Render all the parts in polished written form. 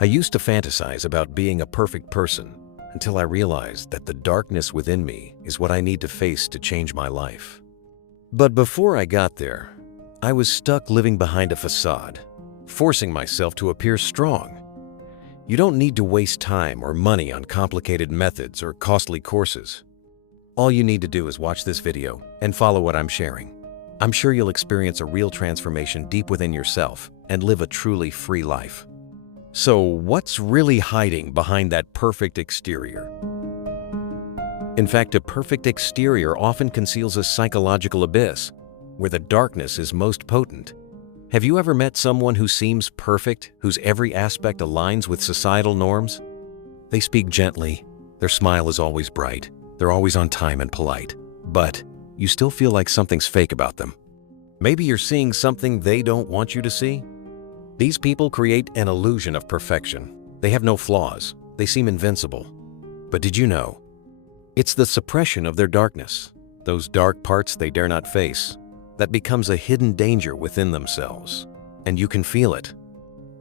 I used to fantasize about being a perfect person until I realized that the darkness within me is what I need to face to change my life. But before I got there, I was stuck living behind a facade, forcing myself to appear strong. You don't need to waste time or money on complicated methods or costly courses. All you need to do is watch this video and follow what I'm sharing. I'm sure you'll experience a real transformation deep within yourself and live a truly free life. So, what's really hiding behind that perfect exterior? In fact, a perfect exterior often conceals a psychological abyss where the darkness is most potent. Have you ever met someone who seems perfect, whose every aspect aligns with societal norms? They speak gently, their smile is always bright, they're always on time and polite, but you still feel like something's fake about them. Maybe you're seeing something they don't want you to see. These people create an illusion of perfection. They have no flaws, they seem invincible. But did you know? It's the suppression of their darkness, those dark parts they dare not face, that becomes a hidden danger within themselves, and you can feel it.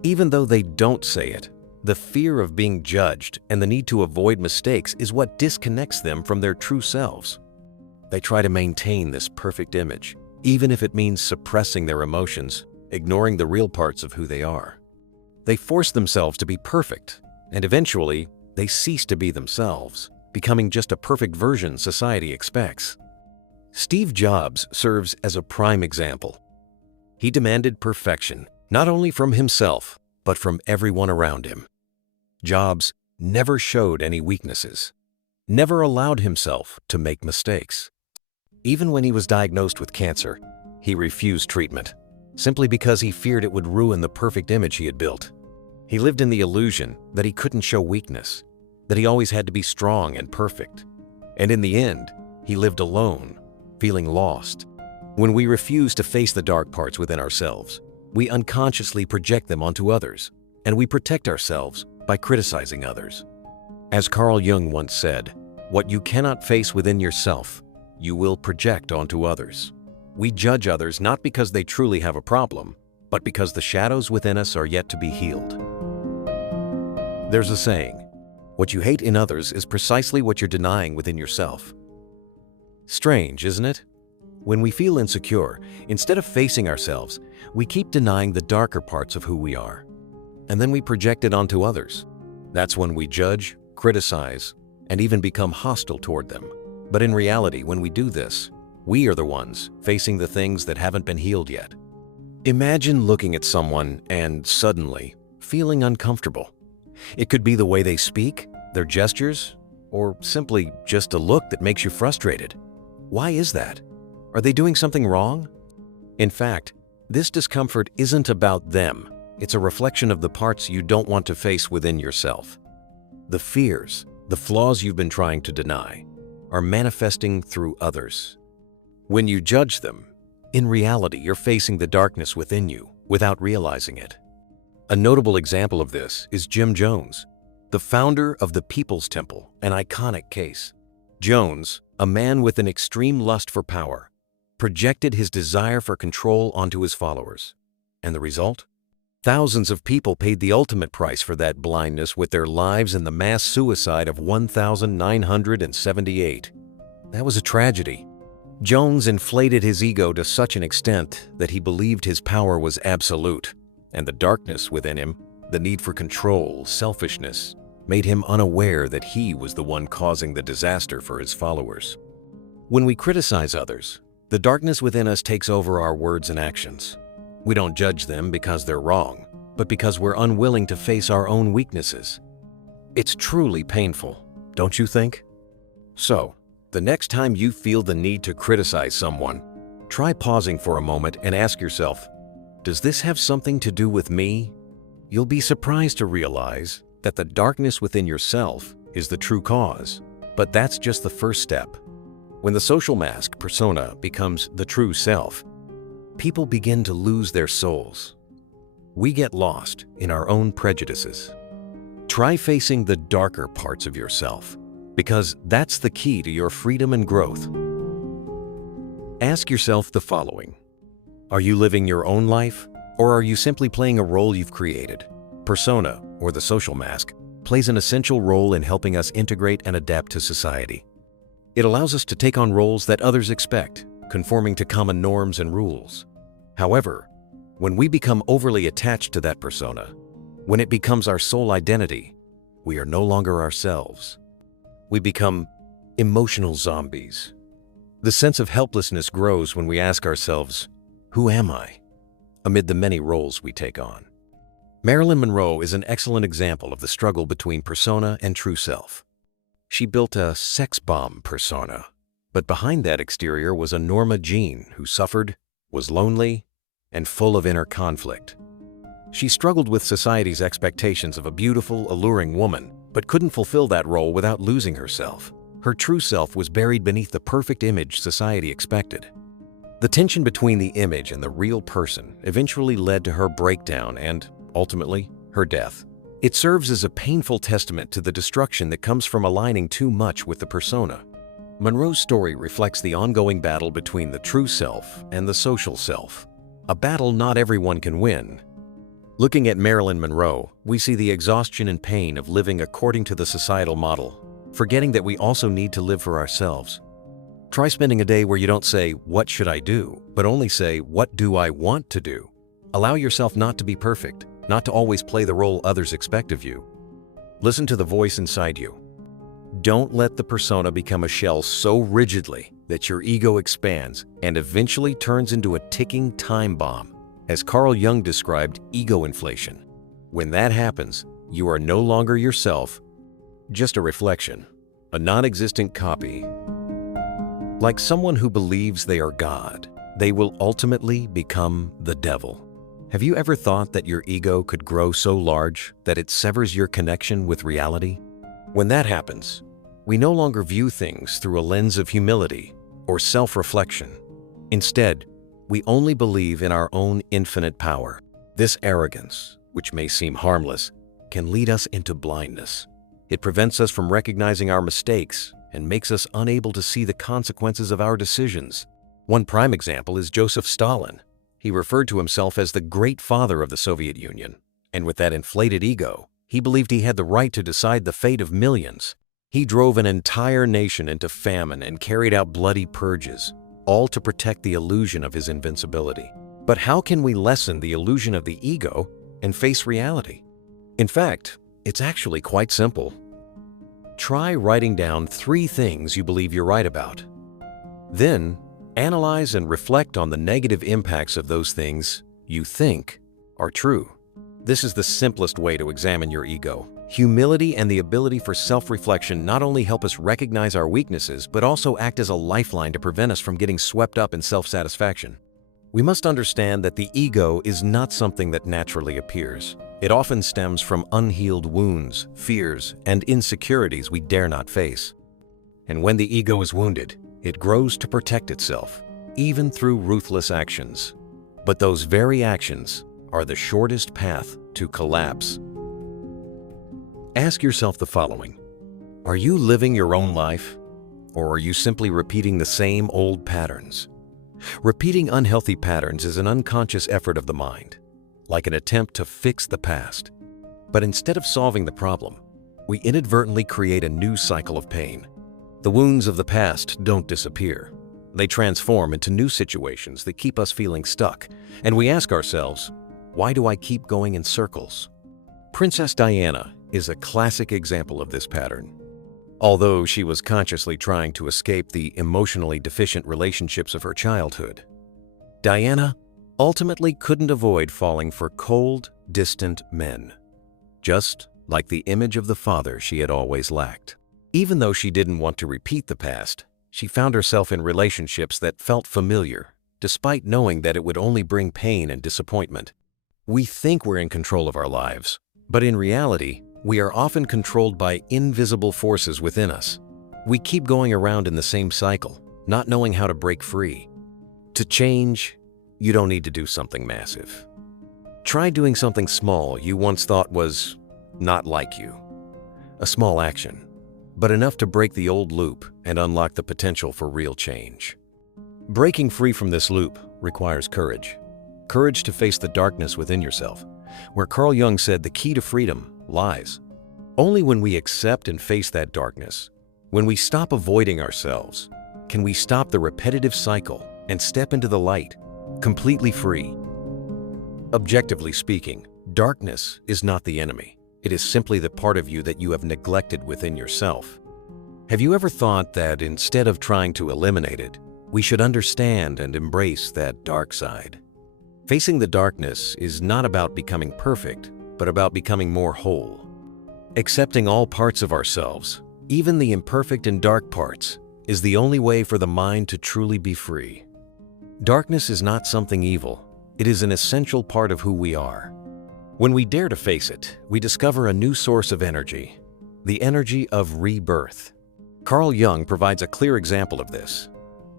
Even though they don't say it, the fear of being judged and the need to avoid mistakes is what disconnects them from their true selves. They try to maintain this perfect image, even if it means suppressing their emotions, ignoring the real parts of who they are. They force themselves to be perfect, and eventually, they cease to be themselves, becoming just a perfect version society expects. Steve Jobs serves as a prime example. He demanded perfection, not only from himself, but from everyone around him. Jobs never showed any weaknesses, never allowed himself to make mistakes. Even when he was diagnosed with cancer, he refused treatment, simply because he feared it would ruin the perfect image he had built. He lived in the illusion that he couldn't show weakness, that he always had to be strong and perfect. And in the end, he lived alone, feeling lost. When we refuse to face the dark parts within ourselves, we unconsciously project them onto others, and we protect ourselves by criticizing others. As Carl Jung once said, "What you cannot face within yourself, you will project onto others." We judge others not because they truly have a problem, but because the shadows within us are yet to be healed. There's a saying, "What you hate in others is precisely what you're denying within yourself." Strange, isn't it? When we feel insecure, instead of facing ourselves, we keep denying the darker parts of who we are. And then we project it onto others. That's when we judge, criticize, and even become hostile toward them. But in reality, when we do this, we are the ones facing the things that haven't been healed yet. Imagine looking at someone and suddenly feeling uncomfortable. It could be the way they speak, their gestures, or simply just a look that makes you frustrated. Why is that? Are they doing something wrong? In fact, this discomfort isn't about them. It's a reflection of the parts you don't want to face within yourself. The fears, the flaws you've been trying to deny, are manifesting through others. When you judge them, in reality, you're facing the darkness within you without realizing it. A notable example of this is Jim Jones, the founder of the People's Temple, an iconic case. Jones, a man with an extreme lust for power, projected his desire for control onto his followers. And the result? Thousands of people paid the ultimate price for that blindness with their lives in the mass suicide of 1978. That was a tragedy. Jones inflated his ego to such an extent that he believed his power was absolute, and the darkness within him, the need for control, selfishness, made him unaware that he was the one causing the disaster for his followers. When we criticize others, the darkness within us takes over our words and actions. We don't judge them because they're wrong, but because we're unwilling to face our own weaknesses. It's truly painful, don't you think? So, the next time you feel the need to criticize someone, try pausing for a moment and ask yourself, does this have something to do with me? You'll be surprised to realize that the darkness within yourself is the true cause, but that's just the first step. When the social mask persona becomes the true self, people begin to lose their souls. We get lost in our own prejudices. Try facing the darker parts of yourself, because that's the key to your freedom and growth. Ask yourself the following. Are you living your own life, or are you simply playing a role you've created? persona, or the social mask, plays an essential role in helping us integrate and adapt to society. It allows us to take on roles that others expect, conforming to common norms and rules. However, when we become overly attached to that persona, when it becomes our sole identity, we are no longer ourselves. We become emotional zombies. The sense of helplessness grows when we ask ourselves, "Who am I?" amid the many roles we take on. Marilyn Monroe is an excellent example of the struggle between persona and true self. She built a sex bomb persona, but behind that exterior was a Norma Jean who suffered, was lonely, and full of inner conflict. She struggled with society's expectations of a beautiful, alluring woman, but couldn't fulfill that role without losing herself. Her true self was buried beneath the perfect image society expected. The tension between the image and the real person eventually led to her breakdown and, ultimately, her death. It serves as a painful testament to the destruction that comes from aligning too much with the persona. Monroe's story reflects the ongoing battle between the true self and the social self, a battle not everyone can win. Looking at Marilyn Monroe, we see the exhaustion and pain of living according to the societal model, forgetting that we also need to live for ourselves. Try spending a day where you don't say, "What should I do?" but only say, "What do I want to do?" Allow yourself not to be perfect, not to always play the role others expect of you. Listen to the voice inside you. Don't let the persona become a shell so rigidly that your ego expands and eventually turns into a ticking time bomb, as Carl Jung described ego inflation. When that happens, you are no longer yourself, just a reflection, a non-existent copy. Like someone who believes they are God, they will ultimately become the devil. Have you ever thought that your ego could grow so large that it severs your connection with reality? When that happens, we no longer view things through a lens of humility or self-reflection. Instead, we only believe in our own infinite power. This arrogance, which may seem harmless, can lead us into blindness. It prevents us from recognizing our mistakes and makes us unable to see the consequences of our decisions. One prime example is Joseph Stalin. He referred to himself as the great father of the Soviet Union, and with that inflated ego, he believed he had the right to decide the fate of millions. He drove an entire nation into famine and carried out bloody purges, all to protect the illusion of his invincibility. But how can we lessen the illusion of the ego and face reality? In fact, it's actually quite simple. Try writing down 3 things you believe you're right about. Then, analyze and reflect on the negative impacts of those things you think are true. This is the simplest way to examine your ego. Humility and the ability for self-reflection not only help us recognize our weaknesses, but also act as a lifeline to prevent us from getting swept up in self-satisfaction. We must understand that the ego is not something that naturally appears. It often stems from unhealed wounds, fears, and insecurities we dare not face. And when the ego is wounded, it grows to protect itself, even through ruthless actions. But those very actions are the shortest path to collapse. Ask yourself the following: are you living your own life, or are you simply repeating the same old patterns? Repeating unhealthy patterns is an unconscious effort of the mind, like an attempt to fix the past. But instead of solving the problem, we inadvertently create a new cycle of pain. The wounds of the past don't disappear. They transform into new situations that keep us feeling stuck, and we ask ourselves, why do I keep going in circles? Princess Diana is a classic example of this pattern. Although she was consciously trying to escape the emotionally deficient relationships of her childhood, Diana ultimately couldn't avoid falling for cold, distant men, just like the image of the father she had always lacked. Even though she didn't want to repeat the past, she found herself in relationships that felt familiar, despite knowing that it would only bring pain and disappointment. We think we're in control of our lives, but in reality, we are often controlled by invisible forces within us. We keep going around in the same cycle, not knowing how to break free. To change, you don't need to do something massive. Try doing something small you once thought was not like you. A small action, but enough to break the old loop and unlock the potential for real change. Breaking free from this loop requires courage. Courage to face the darkness within yourself, where Carl Jung said the key to freedom lies. Only when we accept and face that darkness, when we stop avoiding ourselves, can we stop the repetitive cycle and step into the light, completely free. Objectively speaking, darkness is not the enemy. It is simply the part of you that you have neglected within yourself. Have you ever thought that instead of trying to eliminate it, we should understand and embrace that dark side? Facing the darkness is not about becoming perfect, but about becoming more whole. Accepting all parts of ourselves, even the imperfect and dark parts, is the only way for the mind to truly be free. Darkness is not something evil. It is an essential part of who we are. When we dare to face it, we discover a new source of energy, the energy of rebirth. Carl Jung provides a clear example of this.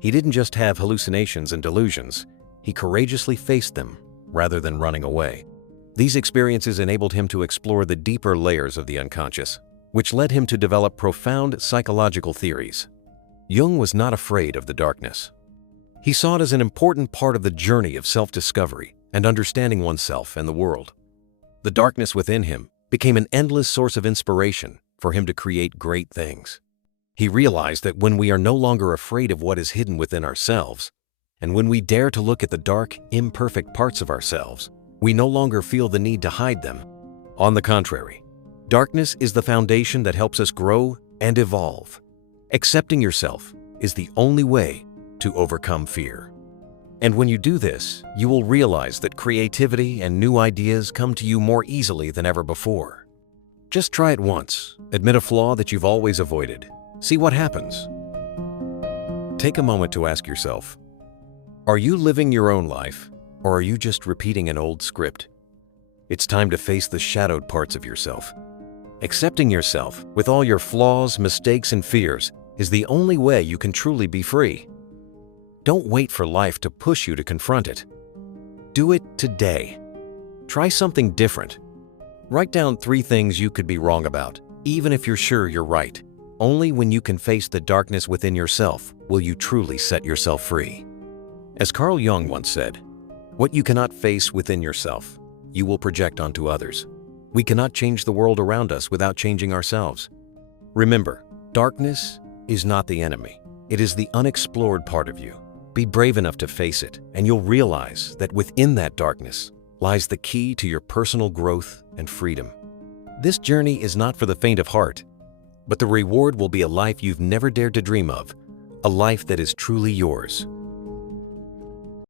He didn't just have hallucinations and delusions, he courageously faced them rather than running away. These experiences enabled him to explore the deeper layers of the unconscious, which led him to develop profound psychological theories. Jung was not afraid of the darkness. He saw it as an important part of the journey of self-discovery and understanding oneself and the world. The darkness within him became an endless source of inspiration for him to create great things. He realized that when we are no longer afraid of what is hidden within ourselves, and when we dare to look at the dark, imperfect parts of ourselves, we no longer feel the need to hide them. On the contrary, darkness is the foundation that helps us grow and evolve. Accepting yourself is the only way to overcome fear. And when you do this, you will realize that creativity and new ideas come to you more easily than ever before. Just try it once. Admit a flaw that you've always avoided. See what happens. Take a moment to ask yourself, are you living your own life, or are you just repeating an old script? It's time to face the shadowed parts of yourself. Accepting yourself with all your flaws, mistakes, and fears is the only way you can truly be free. Don't wait for life to push you to confront it. Do it today. Try something different. Write down 3 things you could be wrong about, even if you're sure you're right. Only when you can face the darkness within yourself will you truly set yourself free. As Carl Jung once said, what you cannot face within yourself, you will project onto others. We cannot change the world around us without changing ourselves. Remember, darkness is not the enemy. It is the unexplored part of you. Be brave enough to face it, and you'll realize that within that darkness lies the key to your personal growth and freedom. This journey is not for the faint of heart, but the reward will be a life you've never dared to dream of, a life that is truly yours.